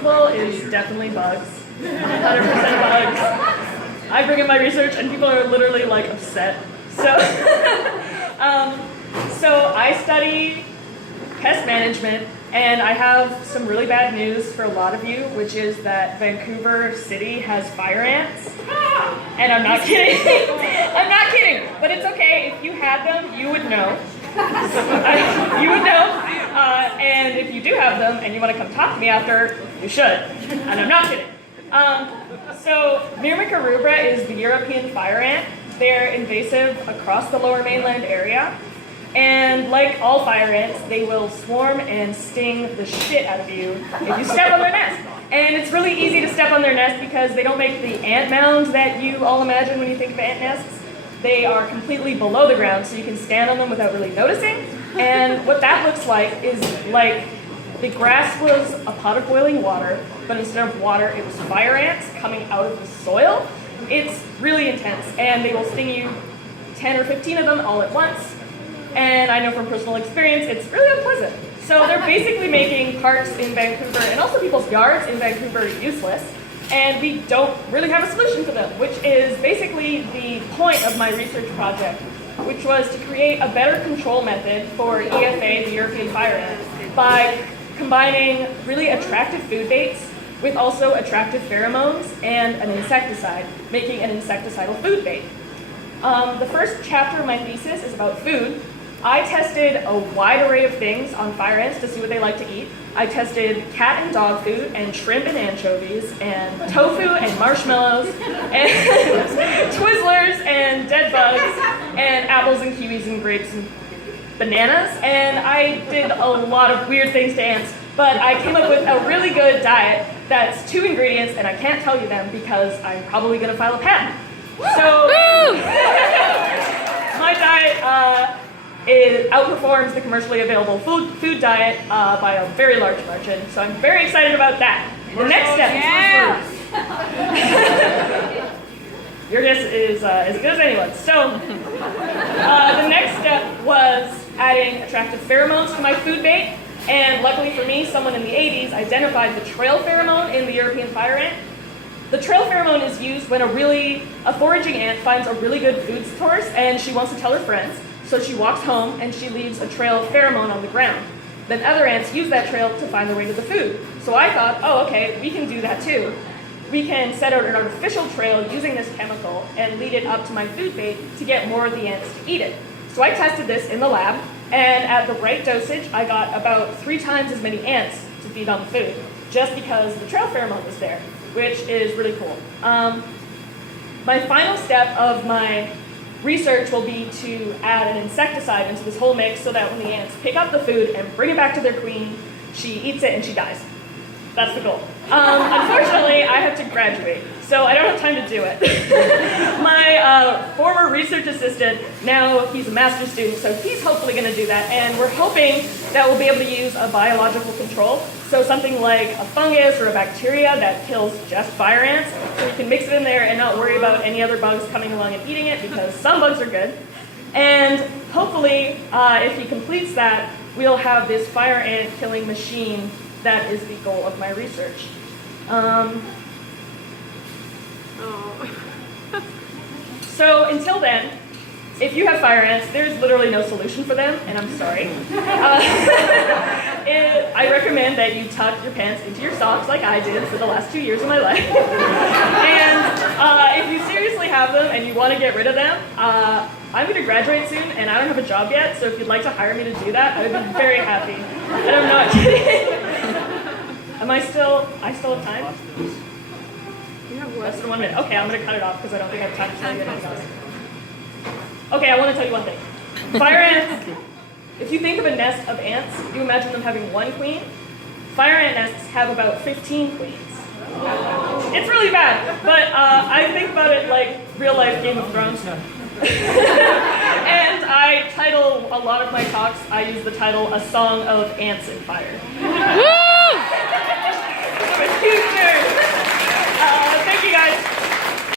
people is definitely bugs. 100% bugs. I bring in my research and people are literally like upset. So, so I study pest management, and I have some really bad news for a lot of you, which is that Vancouver City has fire ants. And I'm not kidding. I'm not kidding. But it's okay. If you had them, you would know. You would know. And if you do have them and you want to come talk to me after, you should. And I'm not kidding. So Myrmica rubra is the European fire ant. They're invasive across the Lower Mainland area. And like all fire ants, they will swarm and sting the shit out of you if you step on their nest. And it's really easy to step on their nest because they don't make the ant mounds that you all imagine when you think of ant nests. They are completely below the ground, so you can stand on them without really noticing. And what that looks like is like the grass was a pot of boiling water, but instead of water, it was fire ants coming out of the soil. It's really intense, and they will sting you 10 or 15 of them all at once. And I know from personal experience, it's really unpleasant. So they're basically making parks in Vancouver and also people's yards in Vancouver useless. And we don't really have a solution for them, which is basically the point of my research project, which was to create a better control method for EFA, the European fire ant, by combining really attractive food baits with also attractive pheromones and an insecticide, making an insecticidal food bait. The first chapter of my thesis is about food. I tested a wide array of things on fire ants to see what they like to eat. I tested cat and dog food, and shrimp and anchovies, and tofu and marshmallows, and Twizzlers and dead bugs, and apples and kiwis and grapes and bananas. And I did a lot of weird things to ants, but I came up with a really good diet that's 2 ingredients, and I can't tell you them because I'm probably going to file a patent. So my diet it outperforms the commercially available food diet by a very large margin. So I'm very excited about that. The next step. Yeah. Your guess is as good as anyone's. So the next step was adding attractive pheromones to my food bait. And luckily for me, someone in the 80s identified the trail pheromone in the European fire ant. The trail pheromone is used when a foraging ant finds a really good food source and she wants to tell her friends. So she walks home and she leaves a trail of pheromone on the ground. Then other ants use that trail to find their way to the food. So I thought, oh, okay, we can do that too. We can set out an artificial trail using this chemical and lead it up to my food bait to get more of the ants to eat it. So I tested this in the lab, and at the right dosage, I got about 3 times as many ants to feed on the food, just because the trail pheromone was there, which is really cool. My final step of my research will be to add an insecticide into this whole mix so that when the ants pick up the food and bring it back to their queen, she eats it and she dies. That's the goal. Unfortunately, I have to graduate, so I don't have time to do it. My former research assistant, now he's a master's student, so he's hopefully going to do that, and we're hoping that we'll be able to use a biological control, so something like a fungus or a bacteria that kills just fire ants, so we can mix it in there and not worry about any other bugs coming along and eating it, because some bugs are good. And hopefully, if he completes that, we'll have this fire ant killing machine. That is the goal of my research. So until then, if you have fire ants, there's literally no solution for them, and I'm sorry. I recommend that you tuck your pants into your socks like I did for the last 2 years of my life. And if you seriously have them and you want to get rid of them, I'm going to graduate soon, and I don't have a job yet, so if you'd like to hire me to do that, I would be very happy. And I'm not kidding. I still have time? You have less than 1 minute. Okay, I'm going to cut it off because I don't think I have time to tell you anything else. Okay, I want to tell you one thing. Fire ants, if you think of a nest of ants, you imagine them having 1 queen. Fire ant nests have about 15 queens. It's really bad, but I think about it like real-life Game of Thrones. And I title a lot of my talks, I use the title, A Song of Ants and Fire.